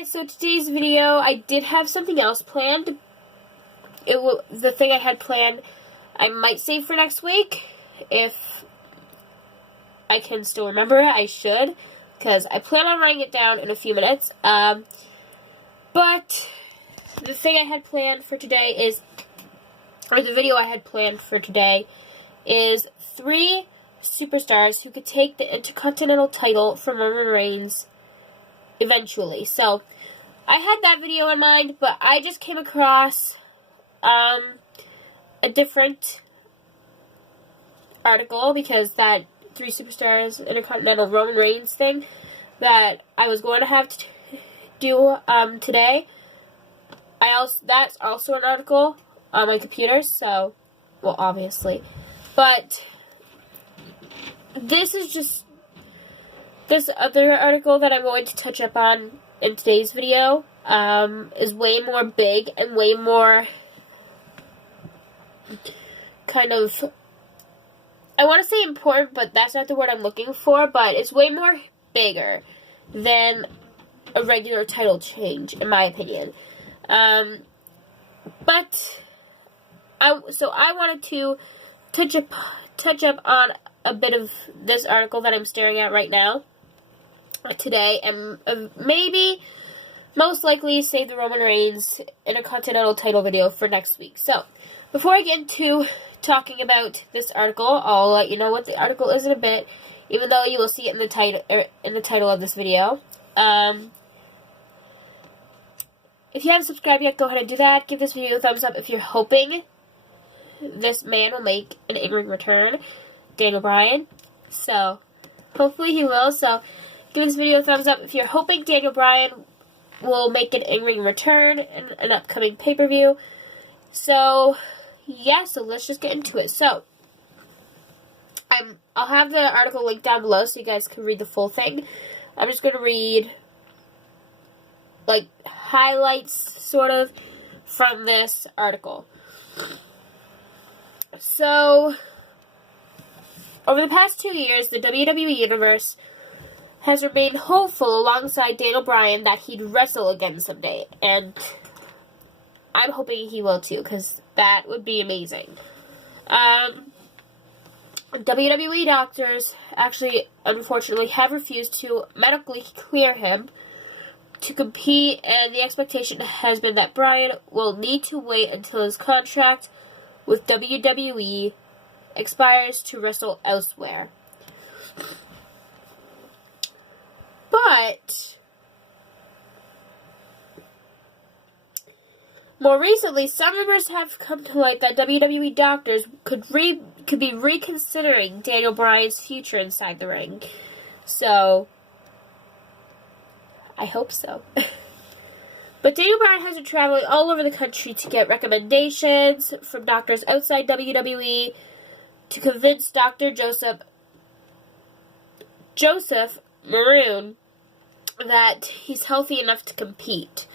guys, so today's video, I did have something else planned. The thing I had planned, I might save for next week. If I can still remember it, I should, because I plan on writing it down in a few minutes. But the thing I had planned for today is, or the video I had planned for today is 3 superstars who could take the Intercontinental title from Roman Reigns eventually. So, I had that video in mind, but I just came across a different article, because that 3 superstars Intercontinental Roman Reigns thing that I was going to have to do today, that's also an article on my computer, so, well, obviously, but this is just this other article that I'm going to touch up on in today's video is way more big and way more kind of, I want to say important, but that's not the word I'm looking for, but it's way more bigger than a regular title change, in my opinion. So I wanted to touch up on a bit of this article that I'm staring at right now today, and maybe, most likely, save the Roman Reigns Intercontinental title video for next week. So, before I get into talking about this article, I'll let you know what the article is in a bit, even though you will see it in the title of this video. If you haven't subscribed yet, go ahead and do that. Give this video a thumbs up if you're hoping this man will make an in-ring return, Daniel Bryan. So, hopefully he will. So, give this video a thumbs up if you're hoping Daniel Bryan will make an in-ring return in an upcoming pay-per-view. So, yeah, so let's just get into it. So, I'll have the article linked down below so you guys can read the full thing. I'm just going to read, like, highlights, sort of, from this article. So, over the past 2 years, the WWE Universe has remained hopeful alongside Daniel Bryan that he'd wrestle again someday. And I'm hoping he will too, because that would be amazing. WWE doctors actually, unfortunately, have refused to medically clear him to compete, and the expectation has been that Bryan will need to wait until his contract with WWE expires to wrestle elsewhere. But more recently, some rumors have come to light that WWE doctors could be reconsidering Daniel Bryan's future inside the ring. So, I hope so. But Daniel Bryan has been traveling all over the country to get recommendations from doctors outside WWE to convince Dr. Joseph Maroon that he's healthy enough to compete.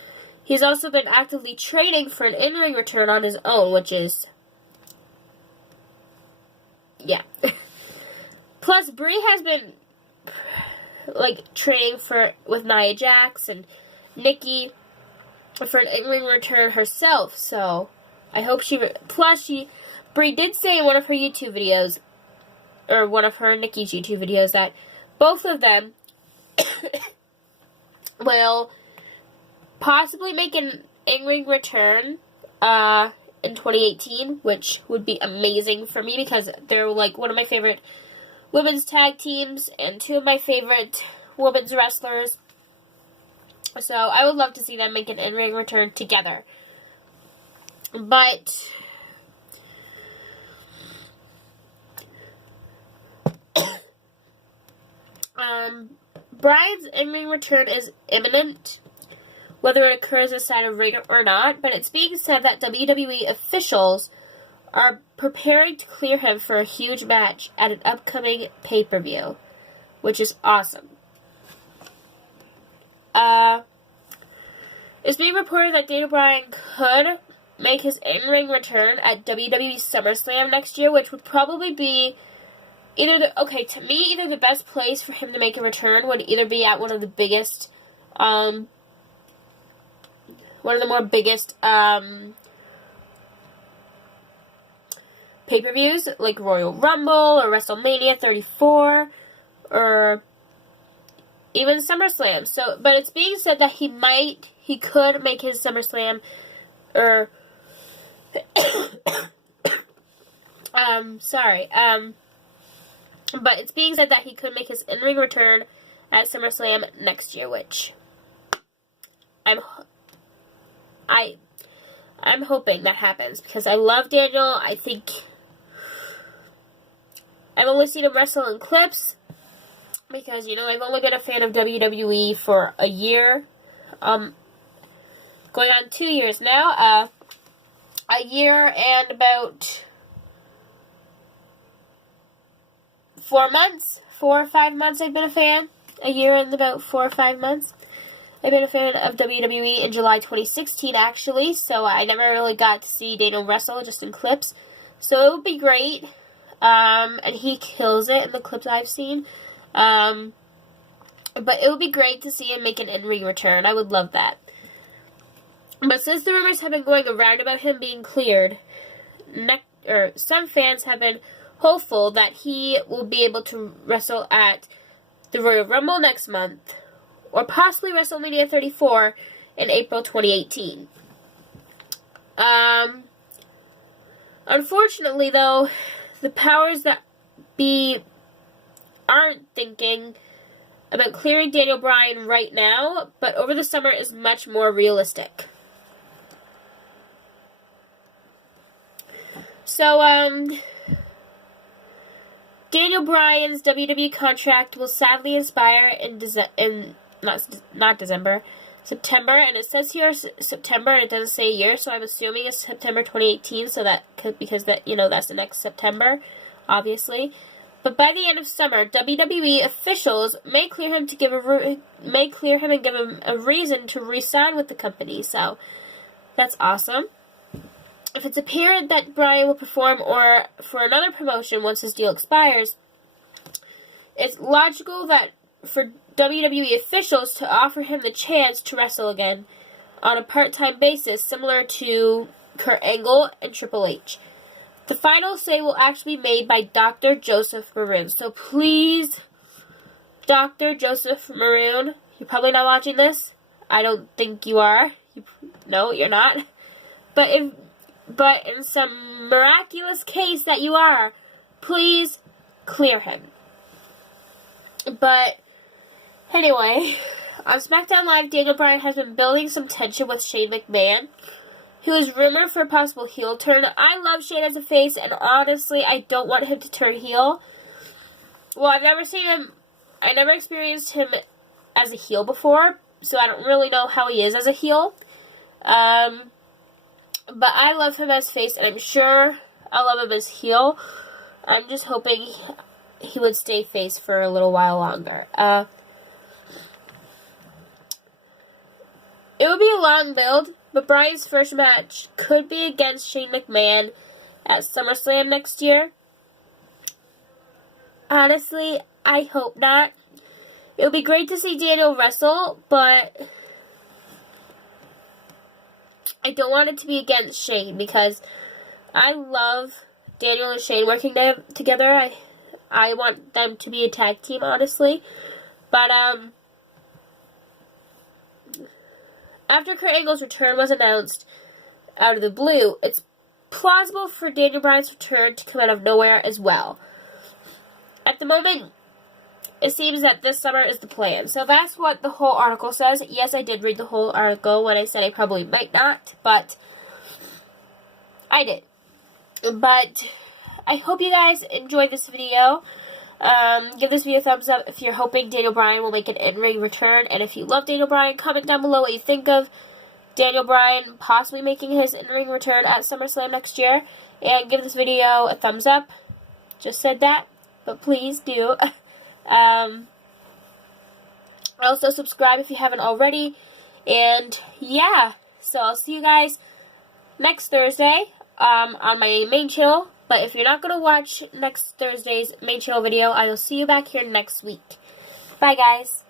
He's also been actively training for an in-ring return on his own, which is, yeah. Plus, Brie has been, like, training with Nia Jax and Nikki for an in-ring return herself, so I hope Brie did say in one of her YouTube videos, or one of her and Nikki's YouTube videos, that both of them will possibly make an in-ring return in 2018, which would be amazing for me, because they're, like, one of my favorite women's tag teams and 2 of my favorite women's wrestlers. So, I would love to see them make an in-ring return together. But Bryan's in-ring return is imminent, whether it occurs inside a ring or not, but it's being said that WWE officials are preparing to clear him for a huge match at an upcoming pay-per-view, which is awesome. It's being reported that Daniel Bryan could make his in-ring return at WWE SummerSlam next year, which would probably be either the best place for him to make a return would either be at one of the biggest one of the more biggest pay-per-views, like Royal Rumble or WrestleMania 34 or even SummerSlam. So, but it's being said that he could make his SummerSlam or but it's being said that he could make his in-ring return at SummerSlam next year, which I'm hoping that happens because I love Daniel. I think I've only seen him wrestle in clips because, you know, I've only been a fan of WWE for a year, going on 2 years now, a year and about 4 months, 4 or 5 months I've been a fan. A year and about 4 or 5 months. I've been a fan of WWE in July 2016, actually, so I never really got to see Daniel wrestle, just in clips. So it would be great, and he kills it in the clips I've seen. But it would be great to see him make an in-ring return. I would love that. But since the rumors have been going around about him being cleared, some fans have been hopeful that he will be able to wrestle at the Royal Rumble next month, or possibly WrestleMania 34 in April 2018. Unfortunately, though, the powers that be aren't thinking about clearing Daniel Bryan right now, but over the summer is much more realistic. So, Daniel Bryan's WWE contract will sadly expire in September, and it says here September, and it doesn't say a year, so I'm assuming it's September 2018. So that could, because that, you know, that's the next September, obviously. But by the end of summer, WWE officials may clear him and give him a reason to re-sign with the company. So that's awesome. If it's apparent that Bryan will perform or for another promotion once his deal expires, it's logical that for WWE officials to offer him the chance to wrestle again on a part-time basis, similar to Kurt Angle and Triple H. The final say will actually be made by Dr. Joseph Maroon. So please, Dr. Joseph Maroon, you're probably not watching this. I don't think you are. No, you're not. But in some miraculous case that you are, please clear him. But anyway, on SmackDown Live, Daniel Bryan has been building some tension with Shane McMahon, who is rumored for a possible heel turn. I love Shane as a face, and honestly, I don't want him to turn heel. Well, I never experienced him as a heel before, so I don't really know how he is as a heel. But I love him as face, and I'm sure I'll love him as heel. I'm just hoping he would stay face for a little while longer. It would be a long build, but Bryan's first match could be against Shane McMahon at SummerSlam next year. Honestly, I hope not. It would be great to see Daniel wrestle, but I don't want it to be against Shane because I love Daniel and Shane working together. I want them to be a tag team, honestly. But after Kurt Angle's return was announced out of the blue, it's plausible for Daniel Bryan's return to come out of nowhere as well. At the moment, it seems that this summer is the plan. So that's what the whole article says. Yes, I did read the whole article when I said I probably might not, but I did. But I hope you guys enjoyed this video. Give this video a thumbs up if you're hoping Daniel Bryan will make an in-ring return. And if you love Daniel Bryan, comment down below what you think of Daniel Bryan possibly making his in-ring return at SummerSlam next year. And give this video a thumbs up. Just said that, but please do. Also subscribe if you haven't already. And yeah, so I'll see you guys next Thursday on my main channel. But if you're not going to watch next Thursday's main channel video, I will see you back here next week. Bye, guys.